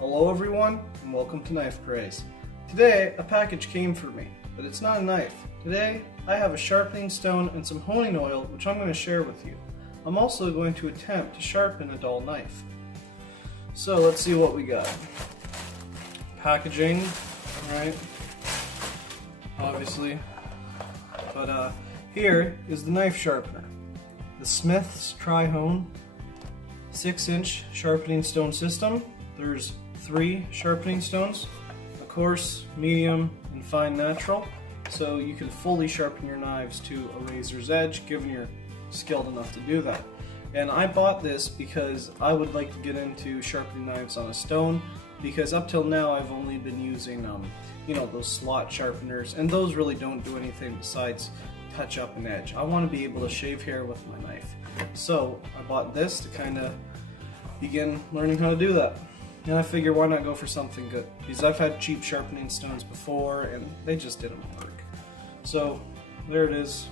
Hello everyone, and welcome to Knife Craze. Today, a package came for me, but it's not a knife. Today, I have a sharpening stone and some honing oil, which I'm going to share with you. I'm also going to attempt to sharpen a dull knife. So let's see what we got. Packaging, right? Obviously. But here is the knife sharpener. The Smith's Tri-Hone 6-inch sharpening stone system. There's 3 sharpening stones, of course, medium and fine natural, so you can fully sharpen your knives to a razor's edge, given you're skilled enough to do that. And I bought this because I would like to get into sharpening knives on a stone, because up till now I've only been using, those slot sharpeners, and those really don't do anything besides touch up an edge. I want to be able to shave hair with my knife. So I bought this to kind of begin learning how to do that. And I figure, why not go for something good? Because I've had cheap sharpening stones before and they just didn't work. So there it is.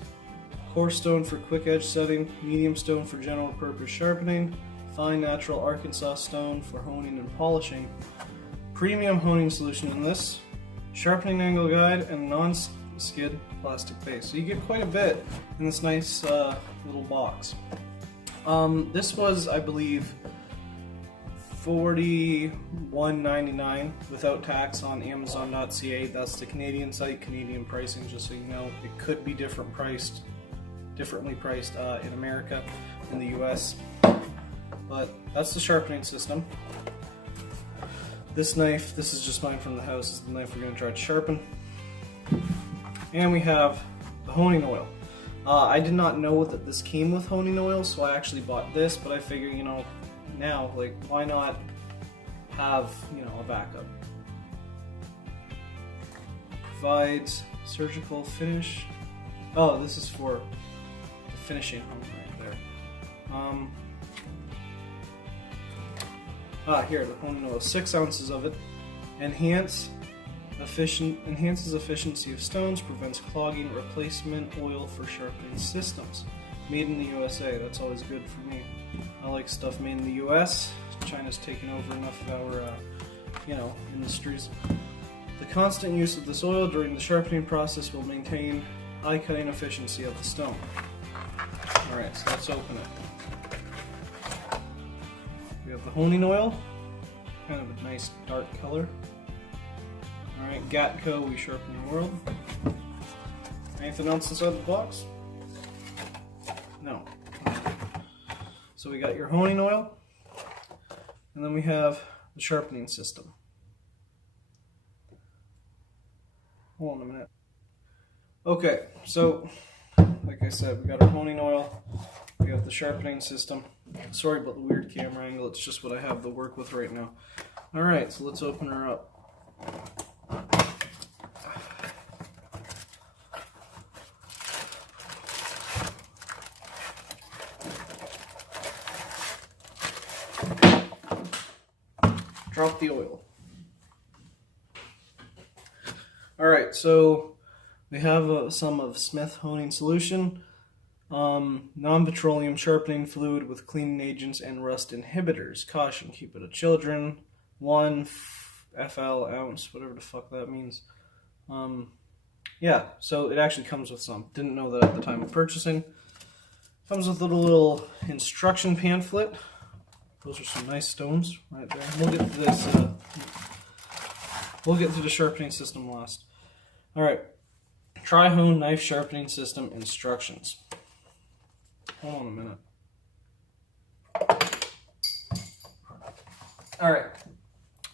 Coarse stone for quick edge setting, medium stone for general purpose sharpening, fine natural Arkansas stone for honing and polishing, premium honing solution in this, sharpening angle guide, and non-skid plastic base. So you get quite a bit in this nice little box. This was, I believe, $41.99 without tax on Amazon.ca. That's the Canadian site, Canadian pricing, just so you know. It could be differently priced in America, in the US. But that's the sharpening system. This knife, this is just mine from the house, is the knife we're going to try to sharpen. And we have the honing oil. I did not know that this came with honing oil, so I actually bought this, but I figure, now, why not have, a backup? Provides surgical finish. Oh, this is for the finishing right there. Here, the honing oil, 6 ounces of it. Enhances efficiency of stones, prevents clogging, replacement oil for sharpening systems. Made in the USA, that's always good for me. I like stuff made in the US. China's taken over enough of our, industries. The constant use of this oil during the sharpening process will maintain high cutting efficiency of the stone. Alright, so let's open it. We have the honing oil, kind of a nice dark color. Alright, Gatco, we sharpen the world. Anything else inside the box? No. So we got your honing oil, and then we have the sharpening system. Hold on a minute. Okay, so like I said, we got our honing oil, we have the sharpening system. Sorry about the weird camera angle, it's just what I have to work with right now. Alright, so let's open her up. Drop the oil. Alright, so we have some of Smith honing solution, non-petroleum sharpening fluid with cleaning agents and rust inhibitors. Caution, keep it to children. 1 FL ounce, whatever the fuck that means. Yeah, so it actually comes with some. Didn't know that at the time of purchasing. Comes with a little instruction pamphlet. Those are some nice stones right there. We'll get to this. We'll get to the sharpening system last. All right, Tri-Hone knife sharpening system instructions. Hold on a minute. All right,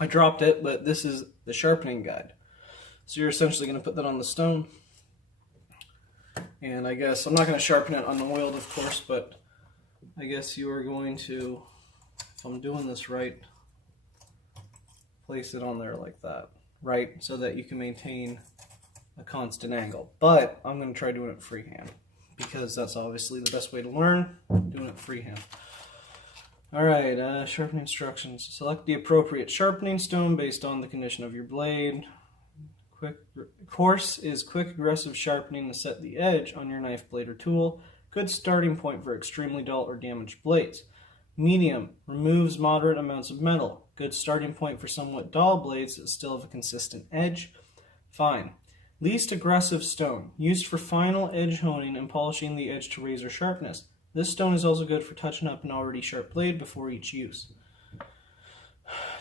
I dropped it, but this is the sharpening guide. So you're essentially going to put that on the stone, and I guess I'm not going to sharpen it unoiled, of course, but I guess you are going to, if I'm doing this right, place it on there like that, right? So that you can maintain a constant angle. But I'm going to try doing it freehand, because that's obviously the best way to learn, doing it freehand. Alright, sharpening instructions. Select the appropriate sharpening stone based on the condition of your blade. Coarse is quick, aggressive sharpening to set the edge on your knife, blade, or tool. Good starting point for extremely dull or damaged blades. Medium removes moderate amounts of metal. Good starting point for somewhat dull blades that still have a consistent edge. Fine. Least aggressive stone, used for final edge honing and polishing the edge to razor sharpness. This stone is also good for touching up an already sharp blade before each use.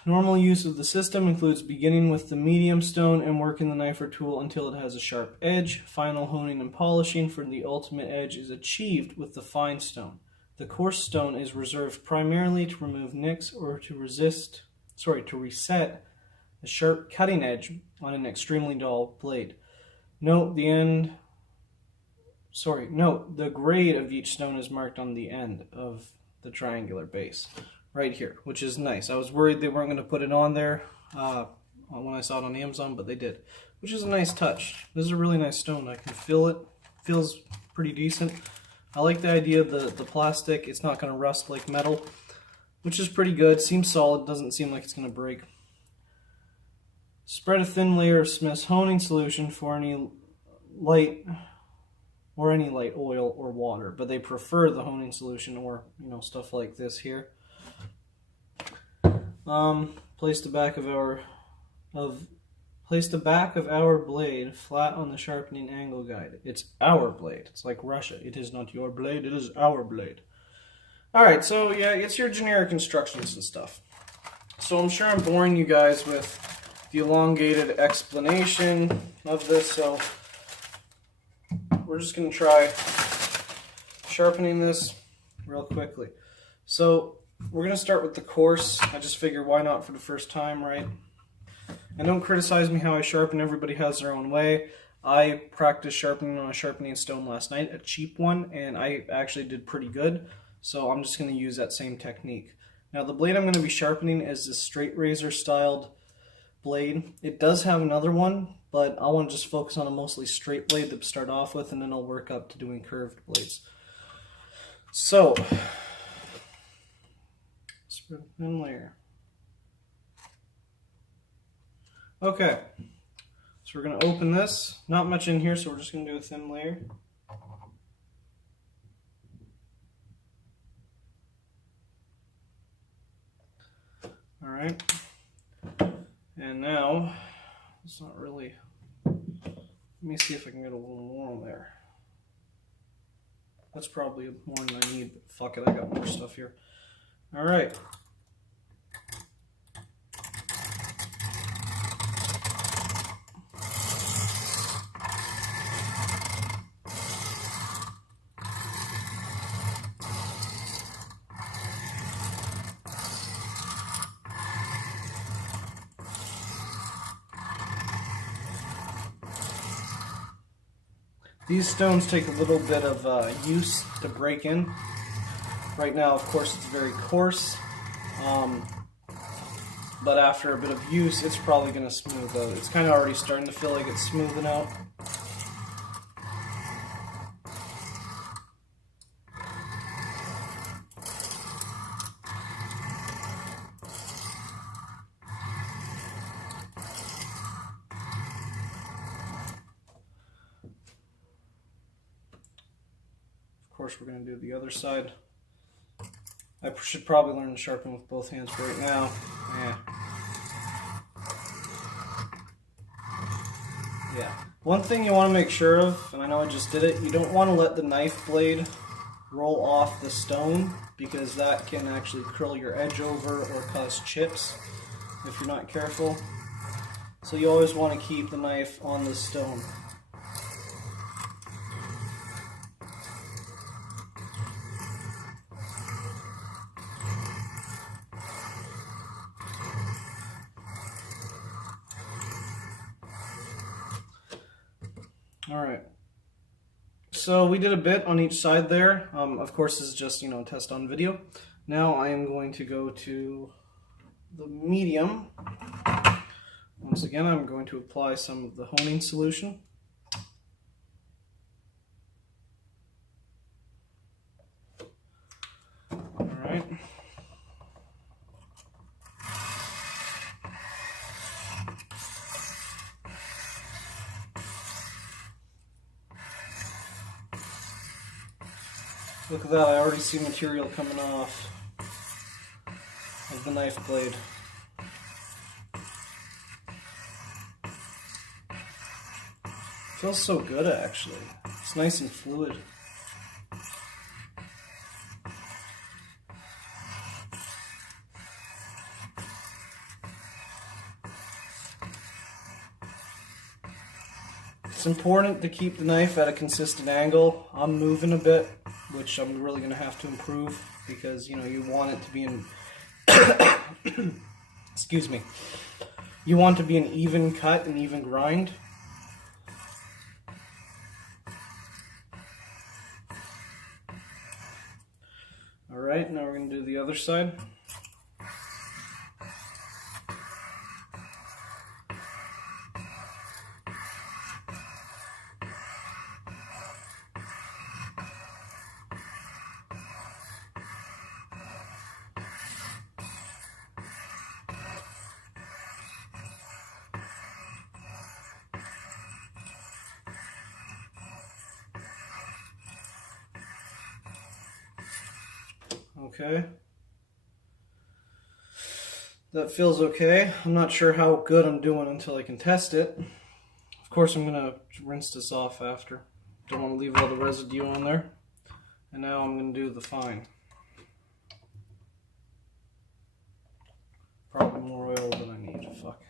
Normal use of the system includes beginning with the medium stone and working the knife or tool until it has a sharp edge. Final honing and polishing for the ultimate edge is achieved with the fine stone. The coarse stone is reserved primarily to remove nicks or to reset a sharp cutting edge on an extremely dull blade. Note the grade of each stone is marked on the end of the triangular base. Right here, which is nice. I was worried they weren't going to put it on there when I saw it on Amazon, but they did, which is a nice touch. This is a really nice stone. I can feel it. Feels pretty decent. I like the idea of the plastic. It's not going to rust like metal, which is pretty good. Seems solid. Doesn't seem like it's going to break. Spread a thin layer of Smith's honing solution for any light oil or water, but they prefer the honing solution or stuff like this here. Place the back of our blade flat on the sharpening angle guide. It's our blade. It's like Russia. It is not your blade, it is our blade. Alright, so yeah, it's your generic instructions and stuff. So I'm sure I'm boring you guys with the elongated explanation of this, so we're just going to try sharpening this real quickly. So we're going to start with the coarse. I just figure why not for the first time, right? And don't criticize me how I sharpen. Everybody has their own way. I practiced sharpening on a sharpening stone last night, a cheap one, and I actually did pretty good. So I'm just going to use that same technique. Now the blade I'm going to be sharpening is this straight razor styled blade. It does have another one, but I want to just focus on a mostly straight blade to start off with, and then I'll work up to doing curved blades. So spread a thin layer. Okay, so we're going to open this. Not much in here, so we're just going to do a thin layer. Alright, and now, it's not really, let me see if I can get a little more on there. That's probably more than I need, but fuck it, I got more stuff here. Alright. These stones take a little bit of use to break in. Right now, of course, it's very coarse, but after a bit of use, it's probably going to smooth out. It's kind of already starting to feel like it's smoothing out. Of course, we're going to do the other side. I should probably learn to sharpen with both hands right now. Yeah. One thing you want to make sure of, and I know I just did it, you don't want to let the knife blade roll off the stone, because that can actually curl your edge over or cause chips if you're not careful. So you always want to keep the knife on the stone. Alright, so we did a bit on each side there. Of course, this is just, test on video. Now I am going to go to the medium. Once again, I'm going to apply some of the honing solution. Alright. Look at that, I already see material coming off of the knife blade. feels so good actually. It's nice and fluid. It's important to keep the knife at a consistent angle. I'm moving a bit, which I'm really going to have to improve because, you know, you want it to be in excuse me. You want to be an even cut and even grind. All right, now we're going to do the other side. Okay. That feels okay. I'm not sure how good I'm doing until I can test it. Of course, I'm going to rinse this off after. Don't want to leave all the residue on there. And now I'm going to do the fine. Probably more oil than I need. Fuck.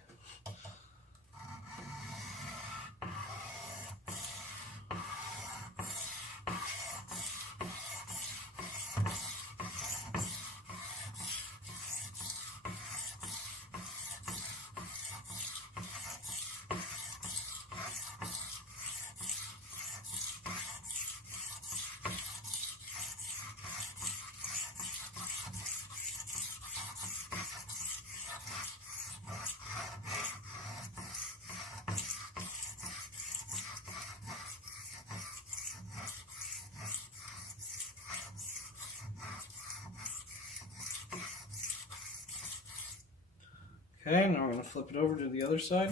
Okay, now we're going to flip it over to the other side.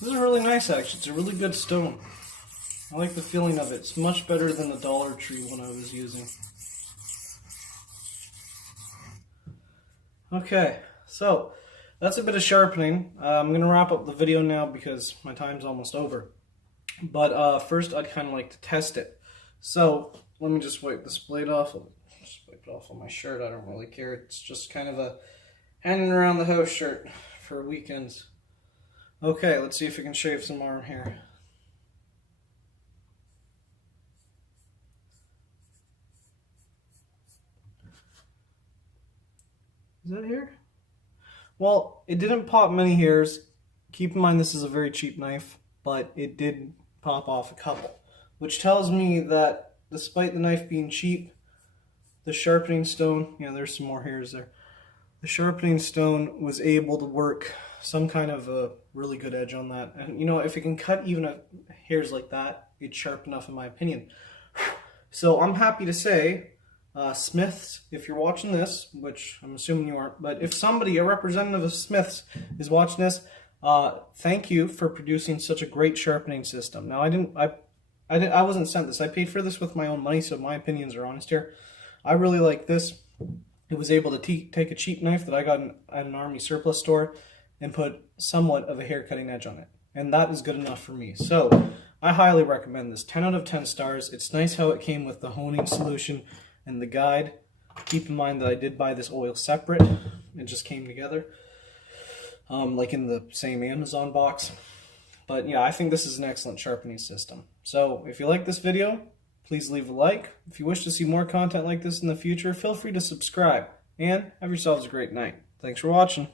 This is really nice actually, it's a really good stone. I like the feeling of it. It's much better than the Dollar Tree one I was using. Okay, so that's a bit of sharpening. I'm going to wrap up the video now because my time's almost over. But first I'd kind of like to test it. So let me just wipe this blade off. I'll just wipe it off on my shirt. I don't really care. It's just kind of a hanging around the house shirt for weekends. Okay, let's see if we can shave some arm hair. Is that hair? Well, it didn't pop many hairs. Keep in mind this is a very cheap knife, but it did pop off a couple, which tells me that despite the knife being cheap, the sharpening stone, yeah, there's some more hairs there. The sharpening stone was able to work some kind of a really good edge on that. And you know, if it can cut even hairs like that, it's sharp enough in my opinion. So I'm happy to say, Smiths, if you're watching this, which I'm assuming you aren't, but if somebody, a representative of Smiths, is watching this, thank you for producing such a great sharpening system. Now, I wasn't sent this. I paid for this with my own money, so my opinions are honest here. I really like this. It was able to take a cheap knife that I got at an army surplus store and put somewhat of a hair cutting edge on it. And that is good enough for me. So I highly recommend this. 10 out of 10 stars. It's nice how it came with the honing solution and the guide. Keep in mind that I did buy this oil separate. It just came together, like in the same Amazon box. But yeah, I think this is an excellent sharpening system. So if you like this video, please leave a like. If you wish to see more content like this in the future, feel free to subscribe. And have yourselves a great night. Thanks for watching.